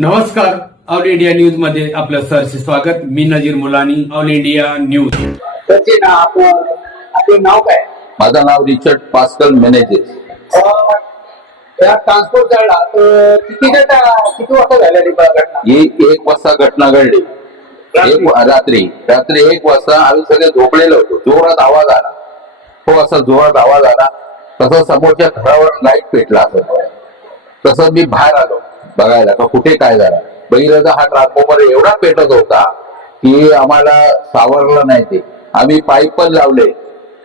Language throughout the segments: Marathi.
नमस्कार, ऑल इंडिया न्यूज मध्ये आपलं सहर्ष स्वागत. मी नजीर मुलानी, ऑल इंडिया न्यूज. आपलं नाव काय? माझं नाव रिचर्ड पास्कल मेनेजेस. त्या ट्रान्सपोर्ट झाला तर किती वाजता झाल्या घटना? ही 1 वाजता घटना घडली. रात्री 1 वाजता आम्ही सगळे झोपलेलो होतो. जोरात आवाज आला. तो असा जोरात आवाज आला तसं समोरच्या घरावर लाईट पेटला असं. तसं मी बाहेर आलो बघायला का कुठे काय झालं. बघितलं तर हा ट्रान्सफॉर्मर एवढा पेटत होता की आम्हाला सावरलं नाही. ते आम्ही पाईप पण लावले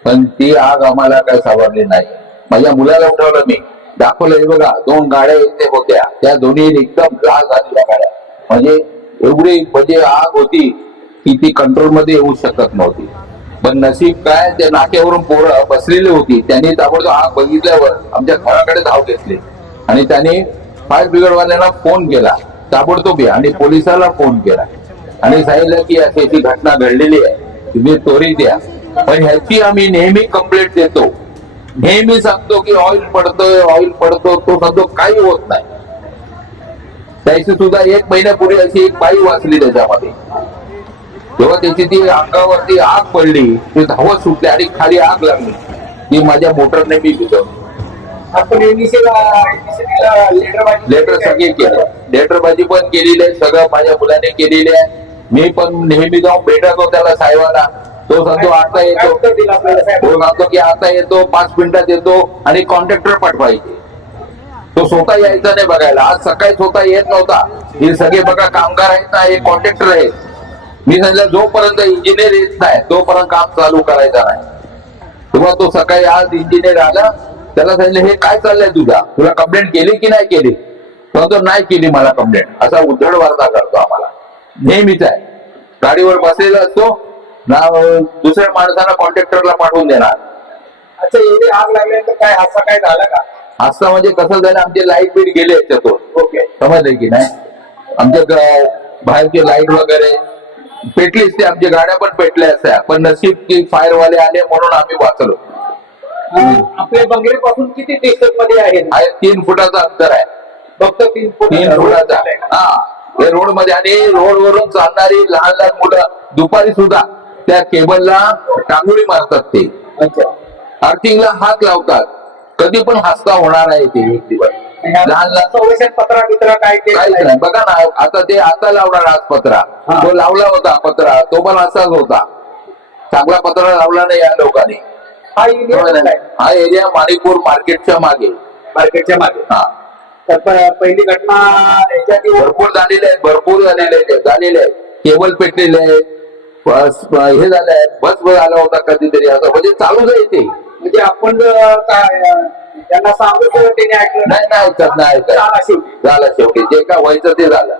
पण ती आग आम्हाला काय सावरली नाही. माझ्या मुलाला उठवलं, मी दाखवलं, हे बघा 2 गाड्या इथे होत्या, त्या दोन्ही एकदम लाल झालेल्या गाड्या. म्हणजे एवढी म्हणजे आग होती की ती कंट्रोल मध्ये येऊ शकत नव्हती. पण नशीब काय, त्या नाक्यावरून पोरं बसलेली होती, त्यांनी ताबडतोब आग बघितल्यावर आमच्या घराकडे धाव घेतली आणि त्यांनी फायर ब्रिगेडवाल्यांना फोन केला ताबडतोब आणि पोलिसाला फोन केला आणि सांगितलं की अशी घटना घडलेली आहे, तुम्ही त्वरित या. पण ह्याची आम्ही नेहमी कंप्लेंट देतो, नेहमी सांगतो की ऑइल पडतो, तो सांगतो काही होत नाही. त्याची सुद्धा 1 महिन्यापूर्वी अशी एक बाई वाचली त्याच्यामध्ये. जेव्हा त्याची ती अंगावरती आग पडली, ती धावत सुटली आणि खाली आग लागली. ती माझ्या मोटरने मी भिजवली. आपण लेटर सगळे केले, लेटरबाजी पण केलेली आहे, सगळं माझ्या मुलाने केलेली आहे. मी पण नेहमी जाऊन भेटतो त्याला साहेबाला. तो सांगतो आता येतो, तो सांगतो की आता येतो, 5 मिनिटात येतो आणि कॉन्ट्रॅक्टर पाठवायचे. तो स्वतः यायचा नाही बघायला. आज सकाळी स्वतः येत नव्हता. हे सगळे बघा कामगार आहेत ना, हे कॉन्ट्रॅक्टर आहेत. मी सांगितलं जोपर्यंत इंजिनियर येत नाही तोपर्यंत काम चालू करायचं नाही. तेव्हा तो सकाळी आज इंजिनियर आला, त्याला सांगितलं हे काय चाललंय तुला कंप्लेंट केली की नाही केली? तो नाही केली मला कंप्लेंट. असा उद्धड वार्ता करतो आम्हाला नेहमीच आहे. गाडीवर बसलेला असतो ना, दुसऱ्या माणसाला कॉन्ट्रॅक्टरला पाठवून देणार. अच्छा, एवढी आग लागल्यानंतर काय हादसा काय झाला का? हादसा म्हणजे कसं झालं, आमचे लाईट बीट गेले याच्यातून. ओके, समजले की नाही? आमच्या बाहेरचे लाईट वगैरे पेटलीच, ते आमच्या गाड्या पण पेटल्या असत्या. पण नशीब की फायरवाले आले म्हणून आम्ही वाचलो. आपल्या बंगल्यापासून किती डिस्टन्स मध्ये आहे? 3 फुटाचं अंतर आहे, फक्त 3 फुटाचा. हा, हे रोड मध्ये. आणि रोडवरून चालणारी लहान मुलं दुपारी सुद्धा त्या केबलला टांगोळी मारतात. ते आर्थिंगला हात लावतात. कधी पण हादसा होणार आहे. ते एक दिवस लहान संरक्षण पत्रा बित्रा काय काहीच नाही. बघा ना, आता ते आता लावणार आज पत्रा, तो लावला होता पत्रा, तो पण असाच होता. चांगला पत्रा लावला नाही या लोकांनी. हा एरिया माणिकपूर मार्केटच्या मागे. हा, तर पहिली घटना भरपूर झालेले आहेत, भरपूर झालेले आहेत. केबल पेटलेले आहेत, हे झालं आहे, बस आला होता कधीतरी. असं म्हणजे चालूच आहे ते. म्हणजे आपण त्यांना सांगू त्याने ऐकलं नाही. झालं शेवटी जे काय व्हायचं ते झालं.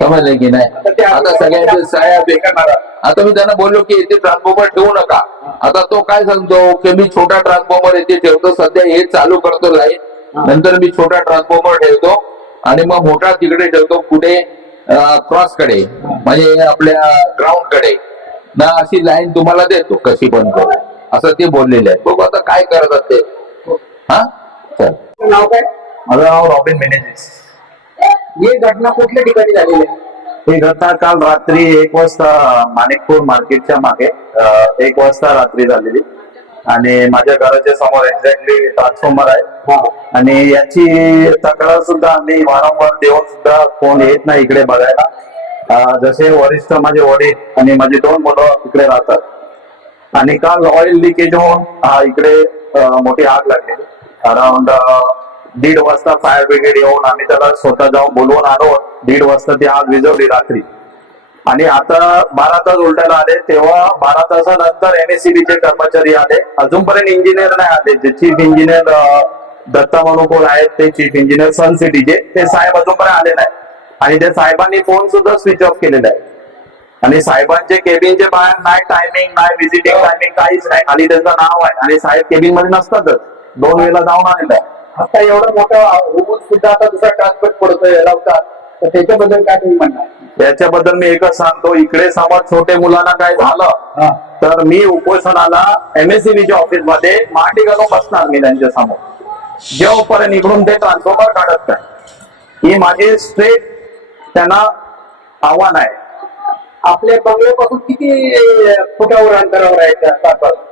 समजले की नाही? आता सगळ्यांचे साया बेकार. आता मी त्यांना बोललो की इथे ट्रान्सफॉर्मर ठेवू नका. आता तो काय सांगतो की मी छोटा ट्रान्सफॉर्मर इथे ठेवतो, सध्या हे चालू करतो लाईट, नंतर मी छोटा ट्रान्सफॉर्मर ठेवतो आणि मग मोठा तिकडे ठेवतो कुठे क्रॉस कडे, म्हणजे आपल्या ग्राउंड कडे ना, अशी लाईन तुम्हाला देतो कशी पण करू, असं ते बोललेले आहे. बघू आता काय करतात ते. हा, चल. नाव काय? माझं नाव रॉबिन मेनेजेस. ही घटना कुठल्या ठिकाणी झालेली आहे? ही घटना काल रात्री 1 वाजता माणिकपूर मार्केटच्या मागे 1 वाजता रात्री झालेली. आणि माझ्या घराच्या समोर एक्झॅक्टली ट्रान्सफॉर्मर आहे आणि याची तक्रार सुद्धा आम्ही वारंवार देऊन सुद्धा फोन येत नाही इकडे बघायला. जसे वरिष्ठ माझे वडील आणि माझे 2 मुलं इकडे राहतात. आणि काल ऑइल लिकेज होऊन इकडे मोठी आग लागलेली. अराउंड 1:30 वाजता फायर ब्रिगेड येऊन आम्ही त्याला स्वतः जाऊन बोलवून आलो. 1:30 वाजता ती आग विझवली रात्री. आणि आता 12 तास उलटायला आले, तेव्हा 12 तासानंतर MSCB चे कर्मचारी आले. अजूनपर्यंत इंजिनियर नाही आले. जे चीफ इंजिनियर दत्ता मनुकोल आहेत, ते चीफ इंजिनियर सन सिटीचे, ते साहेब अजूनपर्यंत आले नाही. आणि त्या साहेबांनी फोन सुद्धा स्विच ऑफ केलेला आहे. आणि साहेबांचे केबिनचे बाहेर नाही टायमिंग, नाही व्हिजिटिंग टायमिंग, काहीच नाही. खाली त्यांचं नाव आहे आणि साहेब केबिन मध्ये नसतातच. 2 वेळेला जाऊन आलेला आहे. आता एवढं मोठं होऊन सुद्धा आता दुसरा ट्रान्सपोर्ट पडतोय लावतात, तर त्याच्याबद्दल काय तुम्ही म्हणणार? त्याच्याबद्दल मी एकच सांगतो, इकडे समज छोटे मुलांना काय झालं तर मी उपोषणाला MSCBच्या ऑफिस मध्ये मांडी घालून बसणार मी त्यांच्या समोर, जेव्हापर्यंत इकडून ते ट्रान्सफॉर्मर काढत नाही. ही माझी स्ट्रेट त्यांना आव्हान आहे. आपल्या बंगल्यापासून किती फुटावर अंतरावर आहे त्या तारबाग?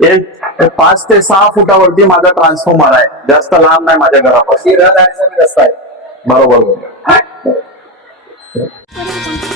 एक 5 ते 6 फुटावरती माझा ट्रान्सफॉर्मर आहे, जास्त लांब नाही माझ्या घरापासून. ही रहदारीचा रस्ता आहे. बरोबर. Thank you.